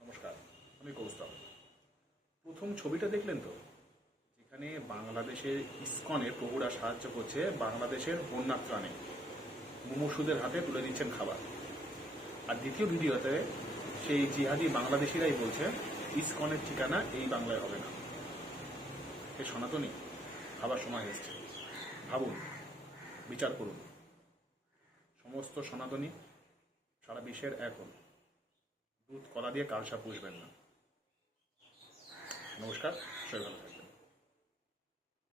নমস্কার, আমি কৌস্তব। প্রথম ছবিটা দেখলেন তো, যেখানে বাংলাদেশের ইসকনে প্রভুরা সাহায্য করছে বাংলাদেশের বন্যা ত্রাণে, মুমূর্ষুদের হাতে তুলে দিচ্ছেন খাবার। আর দ্বিতীয় ভিডিওতে সেই জিহাদি বাংলাদেশিরাই বলছে ইসকনের ঠিকানা এই বাংলায় হবে না। হে সনাতনী, ভাবার সময় এসছে। ভাবুন, বিচার করুন। সমস্ত সনাতনী সারা বিশ্বের এক হন। দুধ কলা দিয়ে কালসা পুষবেন না। নমস্কার, সবাই ভালো থাকবেন।